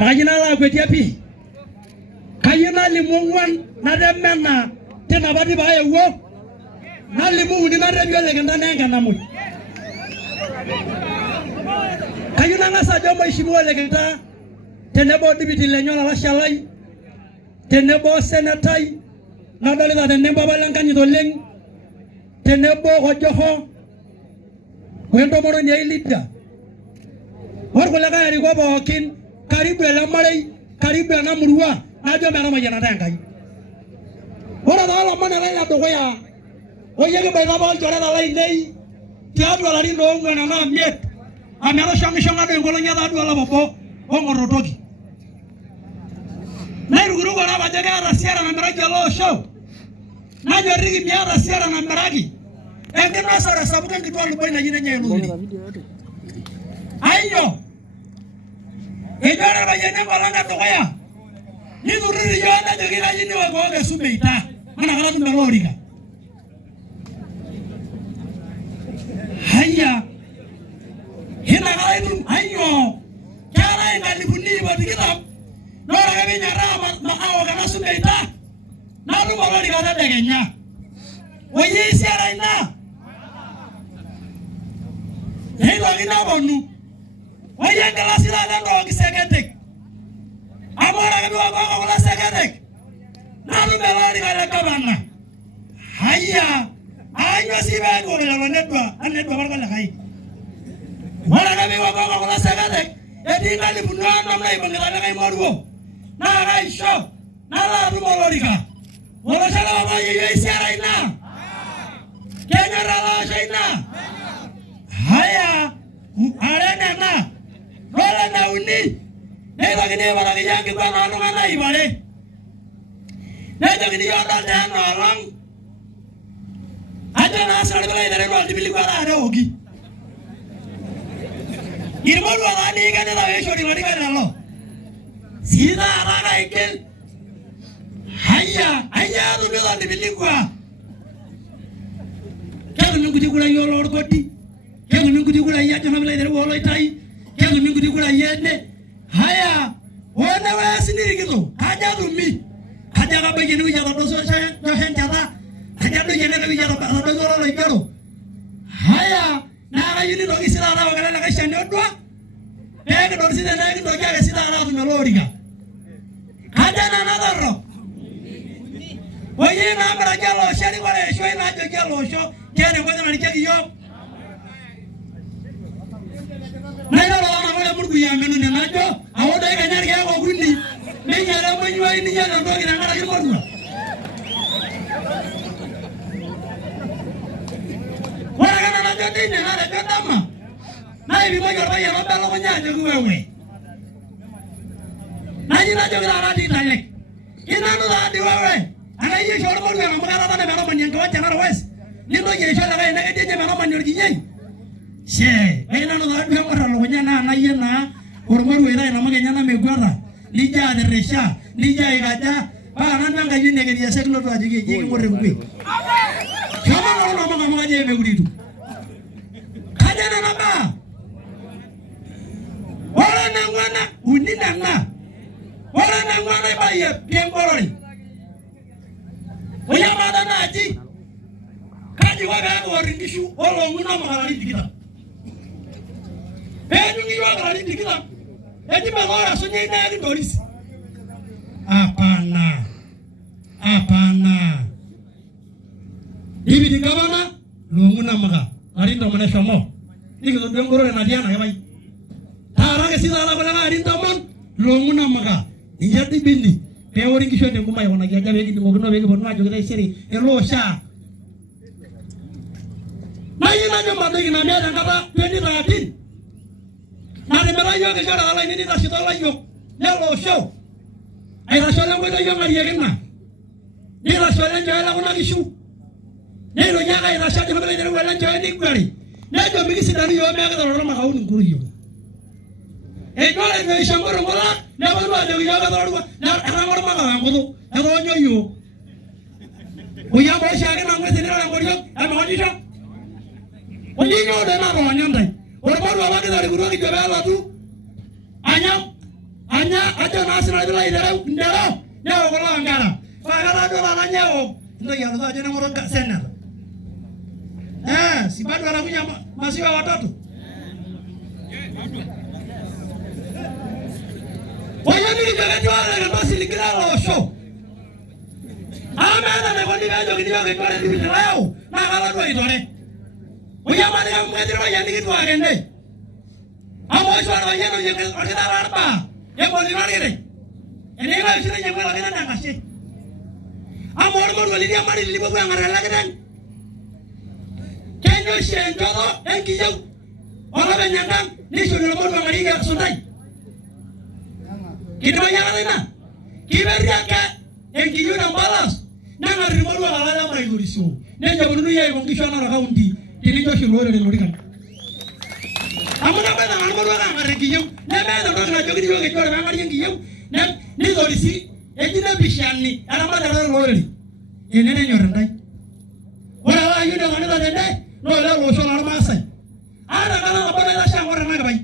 Makajina la kwetia pi. Kayina limungwan nademena tena badi bae wo. Nalimu ni nademyo legenda nenga namu. Kayina ngasa jomo ishimu legenda tenebo dibiti lenyola la shalai. Tenebo senatai nadolita tenembo balangani doleng. Tenebo ojoho wendo moro ni ilida. Wargola kaya riko bokin karibu ya lamare karibu ya namurua najo mera majana tangai. Ora dalo mana la dogoya. Oye ke bega bal jora dala indei. Tiadu ala ri no ngana na miet. Amero shangi shanga do ngolo nya dadu ala bobo ongorotoki. Na ruguru gora bajaga rasiara na meragi lo show. Na jorigi mia rasiara na meragi. Engena sara sabukan kitwa lubai na nyine nyeluli. Ayo. Ejara bajane balanga tokoya. Ni duriri yona jogira yini wagoga sumeita. Mana kala tumelorika. Haya. Hina kala ayo. Kara ina libuni batikita. Nora kami nyarama makawa kana sumeita. Nalu balorika ta degenya. Oyi siara ina. Hilo ina bonu. Oye kelas ila ndo kiseketek. Amora kami wagogo kula seketek. Nalu melari kala kabana. Haya. Ayo sibe ko lo netwa, anetwa barkala kai. Wala kami wagogo kula seketek. Edi kali bunwa namna ibangala kai maruo. Na kai show. Na la rumolorika. Wala sala ba ye siara ina. Kenya rala shaina. Haya. Arena na. Rola na uni. Neba gine bara giyangi kwa na nunga na ibare. Neba gine yonda dano alang. Aja na asal bela idare no altibili kwa na ogi. Irmodu ala ni kane na esho di mari kane lo. Sida araga ikel. Haya du bela altibili kwa. Kaya nungu di kula yolo orkoti. Kaya nungu di kula iya jana bela idare wolo itai. Kaya nungu di kula yene. Haya, wana wa sendiri gitu. Aja dumi. Aja ka begini wijara doso saya dohen jara. Aja do yene wijara ba doso lo ikaro. Haya, na ga yini do isira ra wa kala ka shande odwa. Ke do sida na ke do ka sida ra tu melorika. Aja na darro. Oye na mara jalo shari wala shoi na jo jalo sho. Kene ko na ni yo. Naya lawan apa yang berkuya menu nenajo, awak dah kenyar kaya kau gundi, ni nyara menjual ini nyara tu kita nak lagi berdua. Orang kan anak jadi ni nak ada dama, naya ibu major bayar apa lo punya aja gue. Naya nak juga ada di talek, kita tu ada di gue. Anak ini short berdua, nama kata mana mana menyen kau jangan rawes, ni tu jadi short lagi, nak dia mana menyen gini. She, ena no da biya mara lo nya na yena ormor wera na magenya na megwara lija de resha lija igaja ba nan nanga yine ke dia seklo to ajige jige mo rembi kama no no mama je be guditu kaja na ba wala na ngwana unina nga wala na ngwana ba ye pengorori oya mada na aji kaji wa ga ko ringishu olo nguna mahalali dikita. Ngi wala ni dikila. Eti magora sunye na ni doris. Apana. Ibi di gavana lunguna maga. Ari ndo mane shomo. Ngi ndo ngoro na diana yabai. Tara ke sila la bala ari ndo mon lunguna maga. Ijati bindi. Te ori ki shode ngumai wana gaja begi ndi ngogno begi bonma jogira seri. Elo sha. Mai na nyo madegi na meda ngaba 2013. Mari merayo ke cara ala ini nasi tola yo, nelo show. Ay rasolan ko yo ngari yagna. Ni rasolan jo la kuna kishu. Ni ro nyaga ay rasolan ko le wala jo ni kwari. Na jo mi kisi dari yo me ga ro ma kaun nguri yo. E ko le me shangoro ngola, na ba ba de yo ga ro na ra ngoro ma ga ngodo. Na ro nyo yo. O ya bo sha ga na ngwe ni ra ngoro yo, a ma ni sha. O ni no de na ro nyandai. Orang baru awak kita dari guru kita bela tu, anyam anya aja nasional itu lagi darah nyawa kalau angkara fakara dola na nyawa itu yang itu aja nomor enggak senar si batu orang punya masih bawa watoto wajah ini jangan jual dengan masih dikira lo show amana na kwa nibajo kidiyo kwa ndi bilayo na kala do itore uya mane ya mwenye waya ndi kitwa agende amo shwara waya no yenge akita arba yebo ni marire ene ga shine yenge la kana ngasi amo mo do lidia mari libo kwa ngara la kana kenyo shenjo do enkiyo ona benyanga ni shuru mo do mari ga sundai kidwa yana na kiberiaka enkiyo na balas nanga rimoro ala mai guriso nenja bunu ye ngisho na kaunti dinijo shirore le lorikan amuna bana amuro ga ngarikiyo nebe do na jogi jogi jore ngari ngiyo ni dorisi ejina bishani ana madara loreli enene nyorandai ora wa yudo ngana dende no le lo so na masai ana kana abana la shangora na bai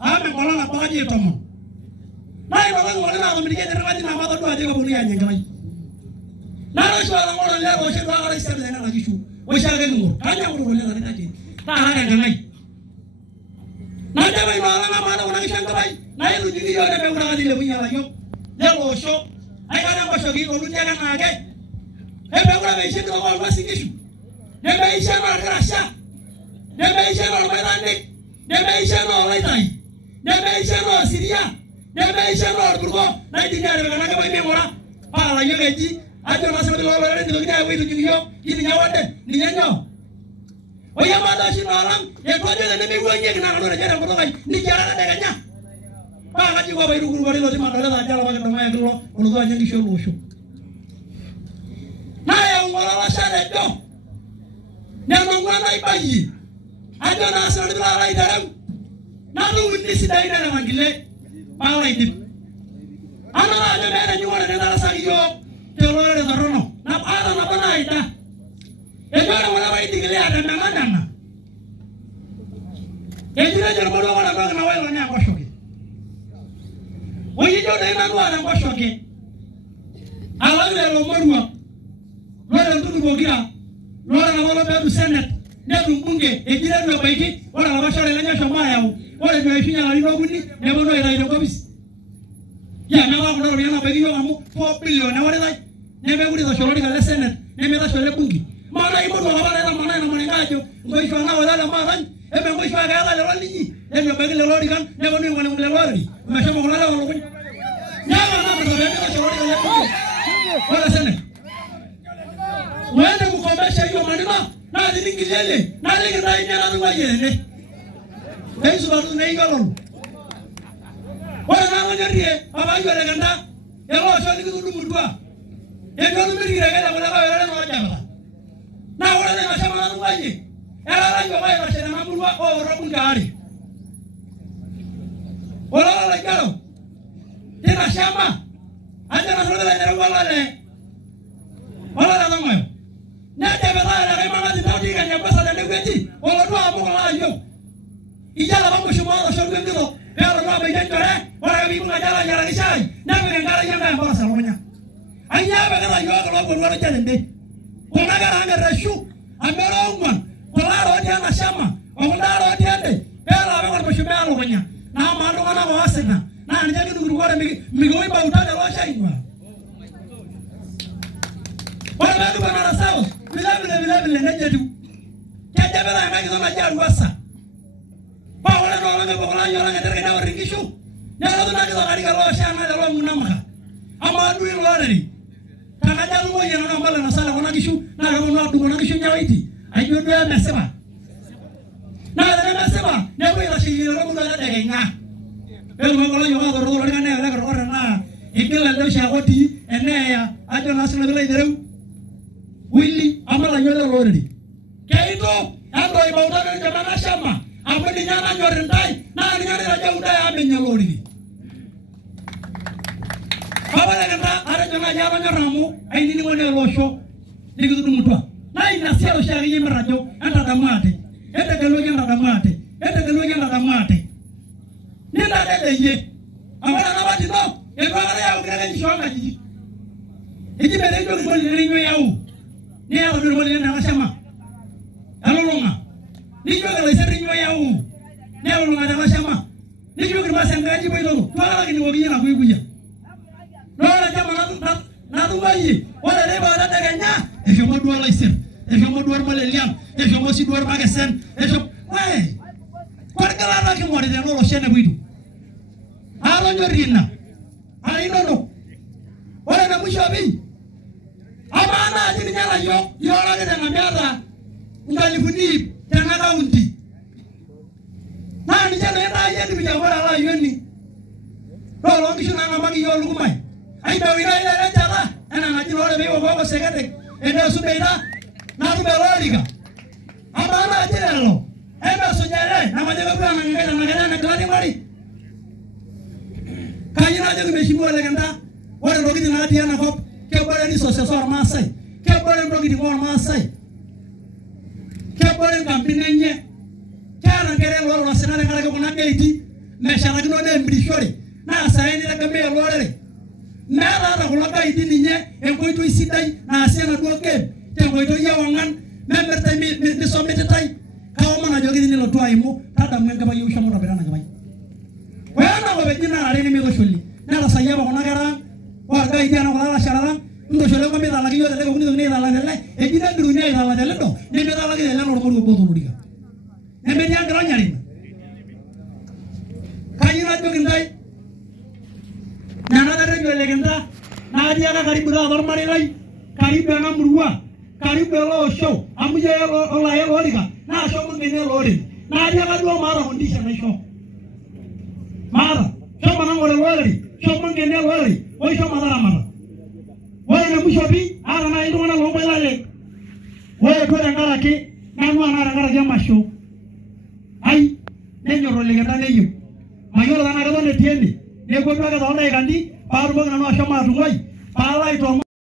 ame kola na paji tomo nai baba ngona na amike de rwati na mata do aje ko bunu ya nyengai naro shwala ngoro le o shirwa ngara isebe na ngishu o shaga ngo kanya ngoro le na tati ta hana ngai na de bai mala na mala na shanga bai na yiru jigi yo de be ngara dile bunya la yo le o sho ai kana ko shogi ko lunya na age e be ngara be shito ko ba singishu de be isha na krasha de be isha na melande de be isha na laitai de be isha na siria de be isha na burgo na dinga de na ka bai memora para la yo geji ajo masuk di luar ini kita itu juga ini nyawade ni nyanyo oh ya mada si malam ya kau aja nanti gua aja kena kalau aja orang kai ni jalan ada kanya pak aja gua baru guru baru si mada ada aja lah pakai rumah itu loh kalau gua aja di show nah yang malah sada itu yang mengulangi bayi aja nasional itu lalai dalam nalu ini si dai dalam gile pala itu anak aja ada nyuara dan rasa hijau telur itu rono, nap ada napa naita, orang mana bayi tinggal ada nama, jadi aja orang mana bang nawai lo nya kosoki, oji jodoh yang anu ada kosoki, awal dia lo merua, lo ada tuh bogia, lo ada lo baru senet, dia rumpungke, jadi dia baiki, orang apa sore lanya sama ya, orang baiknya lari lo budi, dia mau lari lo kabis. Ya, nama orang yang apa ini kamu 4 billion, nama dia, nebe guri da shorori kala senet, nebe da shorori kungi. Mana ibu dua apa ada mana yang mana ngajo, ngoi shwana wala la mana, ebe ngoi shwa kaya la lori ni, nebe bagi la lori kan, nebe ngoi mana ngoi lori, masih mau ngala la lori. Nyama nama da nebe da shorori kala kungi, wala senet. Wende mukomesha hiyo manima, na dilingilele, na lingira inya na ngoi yele. Bensu baru neigalo. Wala na ngari, apa yo le ganda, elo shoni kudu mudua. Ego lu miri rega wala wala no jaba na wala na sama na ngaji era la yo wala se na mulu o robun gari wala la galo tena shamba aja na solo la wala le wala la ngoyo na te bela la re mama ti tadi kan ya pasa de ngeti wala do amu la yo ijala ba ko shuma la shol ngendo pero no be jentore wala bi mu ngala nyara isai na be ngala nyanga ba sa ronya anya bagara yo ko ko wala jalende ko nagara anga rashu amero ngwan ko la ro dia na shama o la ro dia de bela ba ko shume alo banya na ma ro na ko asena na anja ki duru ko mi go ba uta de lo shaingwa wala ba na rasawo bila na jedu kaja bela ma ki na jaru wasa ba wala no la ko la yo la ngere na ringishu na ro na ki la lo shama de lo munama amadu ilo ari kana jalu mo yena na mbala na sala kona kishu na kama no adu kona kishu nyawaiti ayo do ya mesema na da mesema ne ko ila shi ro mo da de nga el mo ko yo ga ro ro nga ne la ro ro na ikela ndo sha oti ene ya ajo na sala bela ideru willi amala nyola ro ri kaito ando iba uda de jama shama amadi nyana nyorendai na nyana ra jauda ya menya ro ri baba la kata ara jona jaba nyoramu ay ni wone losho digu dum to na ina sero shari yima rajo anda damate enda galo yanga damate enda galo yanga damate ni na de ye Amara na bati no. Ebara ya ukere nshonga jiji. Iji bere njo kwa linyo yao. Ni ya waduru kwa linyo shama. Alolonga. Nijo kwa linyo yao. Ni ya alolonga na shama. Nijo kwa masangaji boyo. Twala kini woginya na kuibuja. Nola chama na tubayi. Wala leba wala taganya. Efyo modwa laisir. Efyo modwa maleliam. Efyo mosi dwa magasen. Efyo wai. Kwa kala na kimori de no shene buidu. Alo nyorina. Ai no. Wala na mwisho abi. Amana ajini nyala yo la ngene ngamiara. Ngalifuni tena kaunti. Na ni jana enda yendi bijawara la yoni. Lolo ngisho na ngamagi yo lukumai. Ai ba wina ile jara. Ana ngajini wale bewo boko sekete. Enda subeida. Na tubeloliga. Amana ajini lo. Enda sojere na majego kwa ngene na klani mari. Kayina je kumeshimwa legenda. Wale rogiti na ati yana kop. Kebole ni sosesor Masai. Kebole rogiti kwa Masai. Kebole kampina nye. Kana kere loro na senale kala kuna gate. Meshana kino ne mbishori. Na saini la kambe lorere. Na rara kula gate ni nye enkoito isidai na asena duoke. Tenkoito ya wangan. Member time mi somete tai. Kawa mana jogiti ni lotwa imo. Tada mwenga ba yusha mona berana jamai. Wana kwa bejina areni mi goshuli. Na la sayaba kuna gara. Warga itu anak orang masyarakat, untuk selalu kami tak lagi jual, kami tak lagi, ejina dunia tak lagi lendo, ni tak lagi jalan orang baru bodoh dia. Ni media kerana ni. Kayu nak bergendai, nana ada jual legenda, nana dia kan karib berada orang mana lagi, karib dengan berua, karib belo show, amu jaya oleh oleh nah show mungkin oleh, nana dia kan dua marah undi sana show, marah, show mana oleh oleh. Shoman kene wali, oi shoma dara mara. Wali na mushabi, ara na idu na lomba lale. Wali ko ngara ki, na mu ana ngara jama show. Ai, nenyo role ganda neyo. Mayo na ngara ne tiendi. Ne ko ga ga onda gandi, paru bo na no shoma tungoi. Pala ito